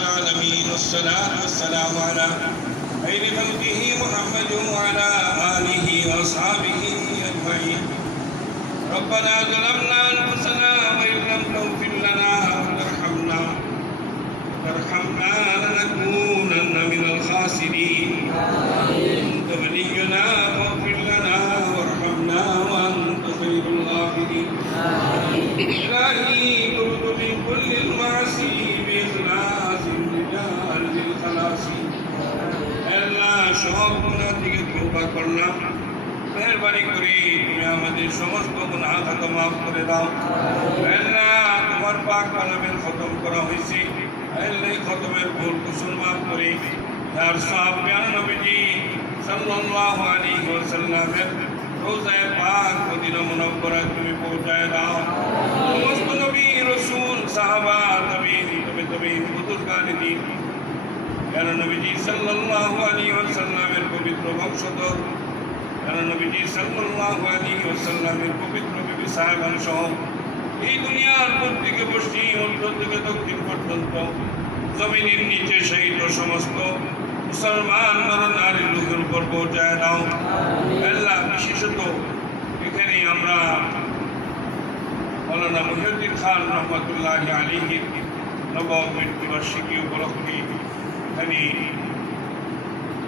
العالمين. والصلاة والسلام على خير خلقه محمد وعلى آله وأصحابه أجمعين. ربنا ظلمنا أنفسنا وإن لم تغفر لنا وترحمنا وترحمنا لنكونن من الخاسرين. أنت ولينا فاغفر لنا وارحمنا وأنت خير الغافرين. إلهي সব গুণা থেকে তৌবা করলাম। মেহরবানি করে তুমি আমাদের সমস্ত গুণা খাতা মাফ করে দাও। তোমার পাক কালামের খতম করা হয়েছে। খতমের ভুল কুসুল মাফ করে। তার জ্ঞান নবীজি সাল্লাল্লাহু আলাইহি ওয়াসাল্লামের রোজায় পাক মদিনা মুনব্বরা তুমি পৌঁছায় দাও। সমস্ত কেন নবীজি সাল্লাল্লাহু আলাইহি ওয়াসাল্লামের পবিত্র বংশধর? কেন নবীজি সাল্লাল্লাহু আলাইহি ওয়াসাল্লামের পবিত্র বিবি সাহেবান সহ এই দুনিয়ার প্রত্যেকে পশ্চিম, উত্তর থেকে দক্ষিণ পর্যন্ত, জমিনের নিচে শহীদ সমস্ত মুসলমান নর নারী লোকের উপর পৌঁছায় দাও। আল্লাহ বিশেষত এখানে আমরা মৌলানা মহিউদ্দিন খান রহমতুল্লাহ আলীহির নব মৃত্যুবার্ষিকী উপলক্ষে এখানে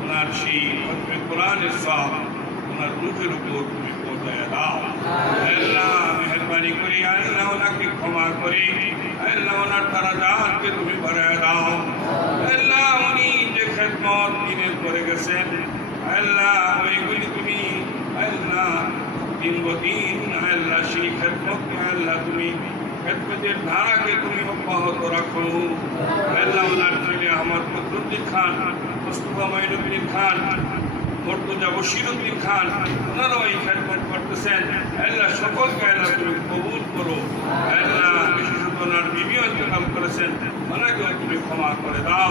ওনার সেই খতমে কোরআনের সব ওনার রূপের উপর তুমি পৌঁছায় দাও। আল্লাহ, মেহরবানি করে, আল্লাহ ওনাকে ক্ষমা করে। আল্লাহ ওনার তারা জাহাজকে তুমি বাড়ায় দাও। আল্লাহ, উনি যে খেদমত দিনের করে গেছেন। আল্লাহ, ওইগুলি তুমি আল্লাহ দিন দিন আল্লাহ সেই খেদমতকে আল্লাহ তুমি খেদমতের ধারাকে তুমি অব্যাহত রাখো। আল্লাহ আমার ফখরুদ্দিন খান, মুস্তফা মাইনুদ্দিন খান, মর্তুজা বশিরুদ্দিন খান, ওনারাও এই খেদমত করতেছেন। আল্লাহ সকলকে আল্লাহ তুমি কবুল করো। আল্লাহ বিশেষত ওনার বিবি অন্তকাল করেছেন। ওনাকেও তুমি ক্ষমা করে দাও।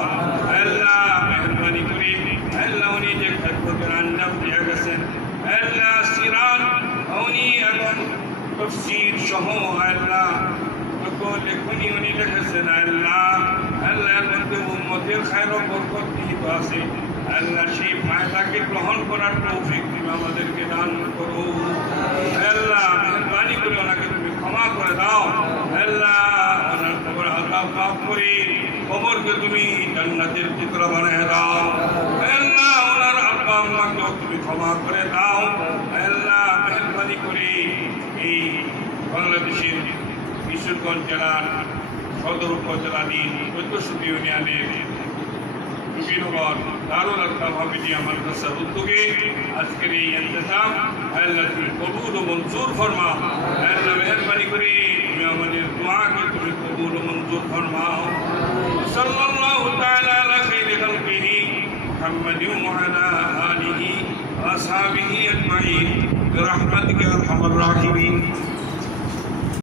আল্লাহ মেহরবানি করি। আল্লাহ উনি যে খেদমতের আঞ্জাম দিয়ে গেছেন। আল্লাহ তফসির সহ আল্লাহ। সকল লেখনি উনি লিখেছেন, আল্লাহ আল্লাহর মধ্যে উম্মতের খায়র বরকত নিহিত আছে। আল্লাহ সেই ফায়দাকে গ্রহণ করার তৌফিক তুমি আমাদেরকে দান করো। আল্লাহ মেহরবানি করে ওনাকে তুমি ক্ষমা করে দাও। আল্লাহ, ওনার খবর আল্লাহ মাফ করে খবরকে তুমি জান্নাতের টুকরা বানিয়ে দাও আল্লাহ ওনার আব্বা আম্মাকেও তুমি ক্ষমা করে দাও আল্লাহ মেহরবানি করে এই বাংলাদেশের কিশোরগঞ্জ জেলার সদর উপজেলাধীন চোদ্দশোটি ইউনিয়নের কুশিনগর দারুল আক্তাব হাবিজি আমার কাছের উদ্যোগে আজকের এই ইন্তজাম আল্লাহ তুমি কবুল ও মঞ্জুর ফরমাও আল্লাহ মেহরবানি করে তুমি আমাদের দোয়াকে তুমি কবুল ও মঞ্জুর ফরমাও সাল্লাল্লাহু তাআলা আলা খাইরি খালকিহি محمد وعلى آله وأصحابه أجمعين برحمتك يا rocky.